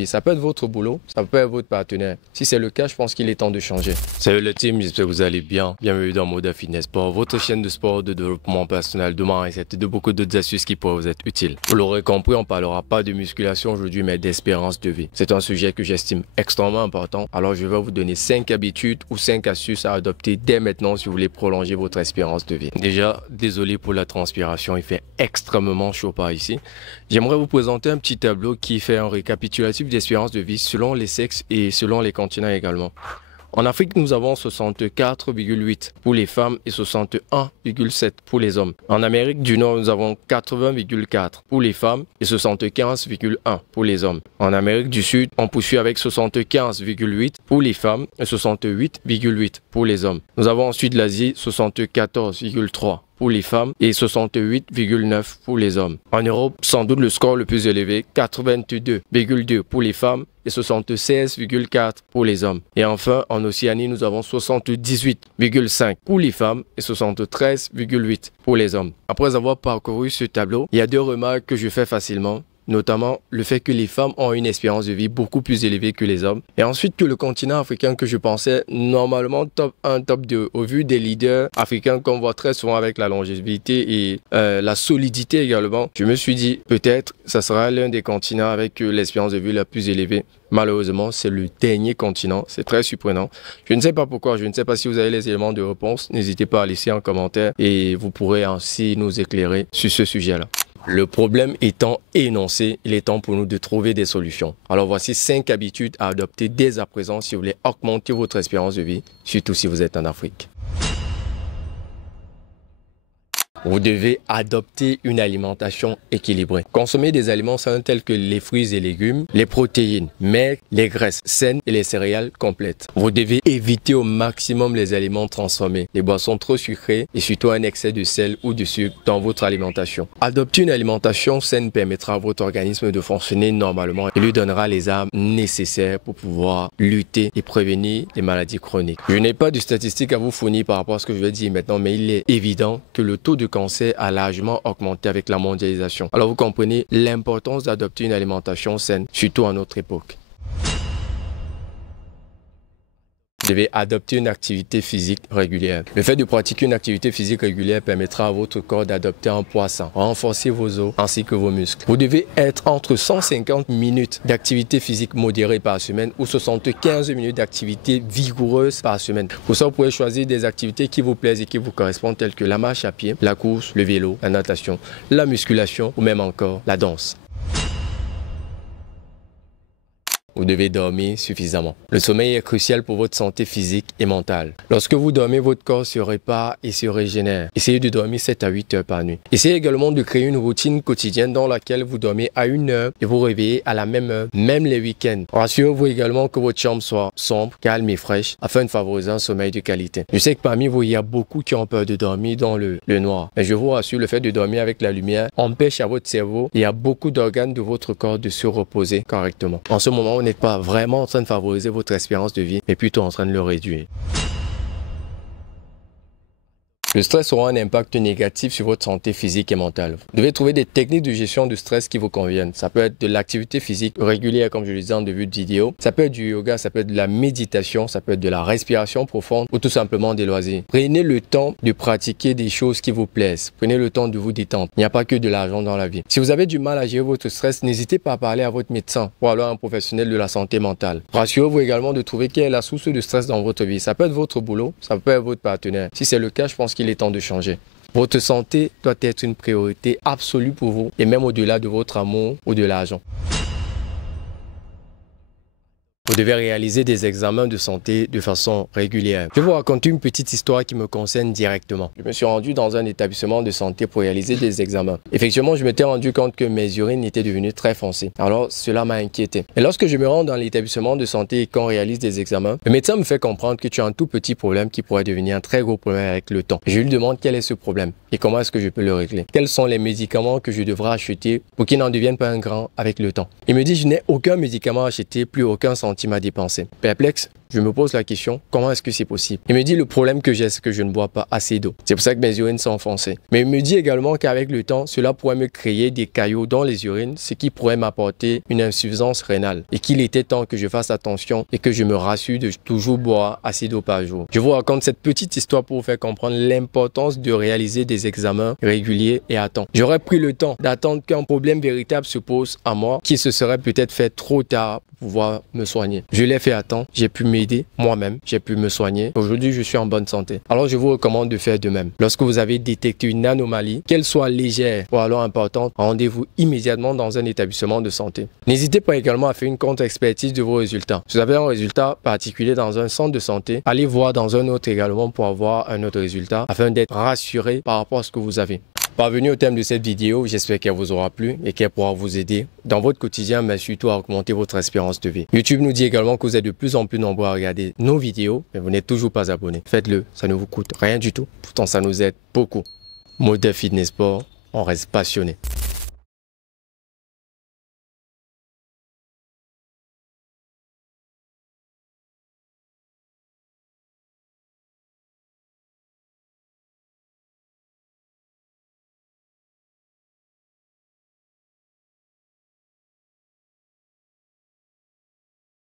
Et ça peut être votre boulot, ça peut être votre partenaire. Si c'est le cas, je pense qu'il est temps de changer. Salut le team, j'espère que vous allez bien. Bienvenue dans Moda Fitness Sport, votre chaîne de sport, de développement personnel, de mindset et de beaucoup d'autres astuces qui pourraient vous être utiles. Vous l'aurez compris, on ne parlera pas de musculation aujourd'hui, mais d'espérance de vie. C'est un sujet que j'estime extrêmement important. Alors je vais vous donner 5 habitudes ou 5 astuces à adopter dès maintenant si vous voulez prolonger votre espérance de vie. Déjà, désolé pour la transpiration, il fait extrêmement chaud par ici. J'aimerais vous présenter un petit tableau qui fait un récapitulatif d'espérance de vie selon les sexes et selon les continents également. En Afrique, nous avons 64,8 pour les femmes et 61,7 pour les hommes. En Amérique du Nord, nous avons 80,4 pour les femmes et 75,1 pour les hommes. En Amérique du Sud, on poursuit avec 75,8 pour les femmes et 68,8 pour les hommes. Nous avons ensuite l'Asie, 74,3 pour les femmes et 68,9 pour les hommes. En Europe, sans doute le score le plus élevé, 82,2 pour les femmes et 76,4 pour les hommes. Et enfin, en Océanie, nous avons 78,5 pour les femmes et 73,8 pour les hommes. Après avoir parcouru ce tableau, il y a 2 remarques que je fais facilement. Notamment le fait que les femmes ont une espérance de vie beaucoup plus élevée que les hommes. Et ensuite que le continent africain que je pensais normalement top 1, top 2, au vu des leaders africains qu'on voit très souvent avec la longévité et la solidité également, je me suis dit peut-être ça sera l'un des continents avec l'espérance de vie la plus élevée. Malheureusement, c'est le dernier continent. C'est très surprenant. Je ne sais pas pourquoi. Je ne sais pas si vous avez les éléments de réponse. N'hésitez pas à laisser un commentaire et vous pourrez ainsi nous éclairer sur ce sujet-là. Le problème étant énoncé, il est temps pour nous de trouver des solutions. Alors voici 5 habitudes à adopter dès à présent si vous voulez augmenter votre espérance de vie, surtout si vous êtes en Afrique. Vous devez adopter une alimentation équilibrée. Consommez des aliments sains tels que les fruits et légumes, les protéines, maigres, les graisses saines et les céréales complètes. Vous devez éviter au maximum les aliments transformés, les boissons trop sucrées et surtout un excès de sel ou de sucre dans votre alimentation. Adopter une alimentation saine permettra à votre organisme de fonctionner normalement et lui donnera les armes nécessaires pour pouvoir lutter et prévenir les maladies chroniques. Je n'ai pas de statistiques à vous fournir par rapport à ce que je vais dire maintenant, mais il est évident que le taux de cancer a largement augmenté avec la mondialisation. Alors vous comprenez l'importance d'adopter une alimentation saine, surtout à notre époque. Vous devez adopter une activité physique régulière. Le fait de pratiquer une activité physique régulière permettra à votre corps d'adopter un poids sain, renforcer vos os ainsi que vos muscles. Vous devez être entre 150 minutes d'activité physique modérée par semaine ou 75 minutes d'activité vigoureuse par semaine. Pour ça, vous pouvez choisir des activités qui vous plaisent et qui vous correspondent telles que la marche à pied, la course, le vélo, la natation, la musculation ou même encore la danse. Vous devez dormir suffisamment. Le sommeil est crucial pour votre santé physique et mentale. Lorsque vous dormez, votre corps se répare et se régénère. Essayez de dormir 7 à 8 heures par nuit. Essayez également de créer une routine quotidienne dans laquelle vous dormez à 1 heure et vous réveillez à la même heure, même les week-ends. Rassurez-vous également que votre chambre soit sombre, calme et fraîche afin de favoriser un sommeil de qualité. Je sais que parmi vous, il y a beaucoup qui ont peur de dormir dans le noir. Mais je vous rassure, le fait de dormir avec la lumière empêche à votre cerveau et à beaucoup d'organes de votre corps de se reposer correctement. En ce moment, vous n'êtes pas vraiment en train de favoriser votre espérance de vie, mais plutôt en train de le réduire. Le stress aura un impact négatif sur votre santé physique et mentale. Vous devez trouver des techniques de gestion du stress qui vous conviennent. Ça peut être de l'activité physique régulière, comme je le disais en début de vidéo. Ça peut être du yoga, ça peut être de la méditation, ça peut être de la respiration profonde ou tout simplement des loisirs. Prenez le temps de pratiquer des choses qui vous plaisent. Prenez le temps de vous détendre. Il n'y a pas que de l'argent dans la vie. Si vous avez du mal à gérer votre stress, n'hésitez pas à parler à votre médecin ou alors à un professionnel de la santé mentale. Rassurez-vous également de trouver quelle est la source de stress dans votre vie. Ça peut être votre boulot, ça peut être votre partenaire. Si c'est le cas, je pense qu'il est temps de changer. Votre santé doit être une priorité absolue pour vous et même au-delà de votre amour ou de l'argent. Vous devez réaliser des examens de santé de façon régulière. Je vais vous raconter une petite histoire qui me concerne directement. Je me suis rendu dans un établissement de santé pour réaliser des examens. Effectivement, je m'étais rendu compte que mes urines étaient devenues très foncées. Alors, cela m'a inquiété. Et lorsque je me rends dans l'établissement de santé et qu'on réalise des examens, le médecin me fait comprendre que tu as un tout petit problème qui pourrait devenir un très gros problème avec le temps. Je lui demande quel est ce problème et comment est-ce que je peux le régler. Quels sont les médicaments que je devrais acheter pour qu'ils n'en deviennent pas un grand avec le temps. Il me dit, je n'ai aucun médicament à acheter, plus aucun centime à dépenser. Perplexe, Je me pose la question, comment est-ce que c'est possible? Il me dit le problème que j'ai, c'est que je ne bois pas assez d'eau. C'est pour ça que mes urines sont foncées. Mais il me dit également qu'avec le temps, cela pourrait me créer des caillots dans les urines, ce qui pourrait m'apporter une insuffisance rénale. Et qu'il était temps que je fasse attention et que je me rassure de toujours boire assez d'eau par jour. Je vous raconte cette petite histoire pour vous faire comprendre l'importance de réaliser des examens réguliers et à temps. J'aurais pris le temps d'attendre qu'un problème véritable se pose à moi, qui se serait peut-être fait trop tard pour pouvoir me soigner. Je l'ai fait à temps, j'ai pu m'aider moi-même, j'ai pu me soigner. Aujourd'hui, je suis en bonne santé. Alors, je vous recommande de faire de même. Lorsque vous avez détecté une anomalie, qu'elle soit légère ou alors importante, rendez-vous immédiatement dans un établissement de santé. N'hésitez pas également à faire une contre-expertise de vos résultats. Si vous avez un résultat particulier dans un centre de santé, allez voir dans un autre également pour avoir un autre résultat afin d'être rassuré par rapport à ce que vous avez. Parvenu au thème de cette vidéo, j'espère qu'elle vous aura plu et qu'elle pourra vous aider dans votre quotidien, mais surtout à augmenter votre espérance de vie. YouTube nous dit également que vous êtes de plus en plus nombreux à regarder nos vidéos, mais vous n'êtes toujours pas abonné. Faites-le, ça ne vous coûte rien du tout, pourtant ça nous aide beaucoup. Modèle Fitness Sport, on reste passionné.